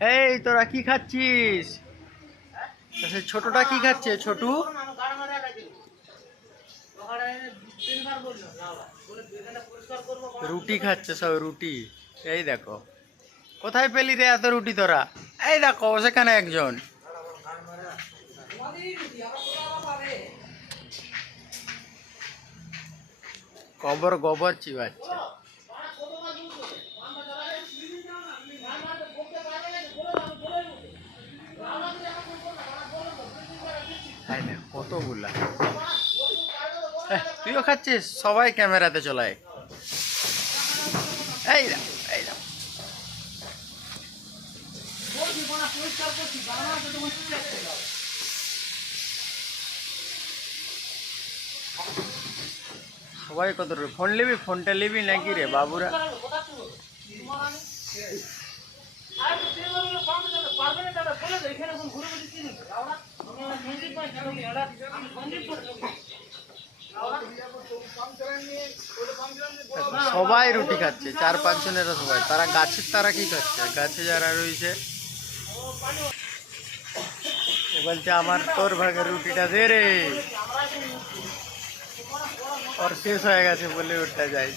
এই তোরা কি খাচ্ছিস? আচ্ছা, ছোটটা কি খাচ্ছে ছোটু? রুটি খাচ্ছে সব, রুটি। এই দেখো, কোথায় পেলি রে এত রুটি তোরা? এই দেখো সেখানে একজন। গোবর গোবর চিবাচ্ছে। এই দেখ কতগুলা। তুইও খাচ্ছিস? সবাই ক্যামেরাতে চলায়। এই দেখ, এই দেখ। সবাই কত ফোন নিবি? ফোনটা নিবি নাকি রে বাবুরা? সবাই রুটি খাচ্ছে, 4-5 জনেরা সবাই। তারা গাছের, তারা কি খাচ্ছে? গাছে যারা রয়েছে বলছে আমার তোর ভাগের রুটিটা দে রে। ওর শেষ হয়ে গেছে বলে ওটা যাই।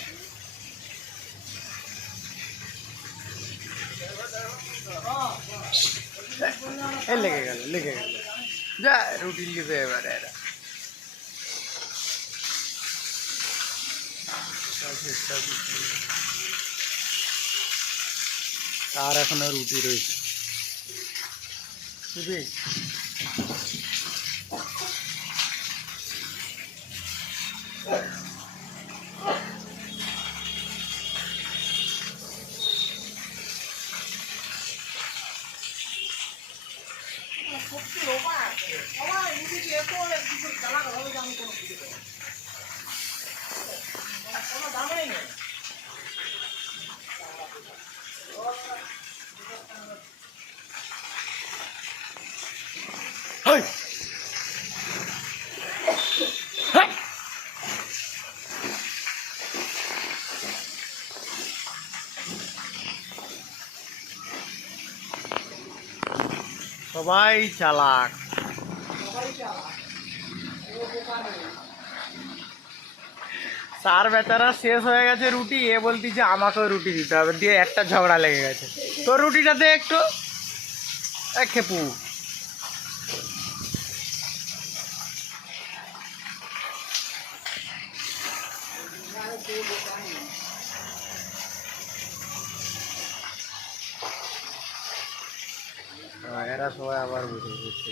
লেগে গেল, লেগে গেল। যা রুটি লিবে এবারে এরা। তার এখনো রুটি রয়েছে। বুঝলি? সবাই চালাক। তার বেচারা শেষ হয়ে গেছে রুটি, এ বলতেছে আমাকেও রুটি দিতে হবে, দিয়ে একটা ঝগড়া লেগে গেছে। তোর রুটিটা দে একটু। খেপু। এরা সবাই আবার বুঝে বুঝতে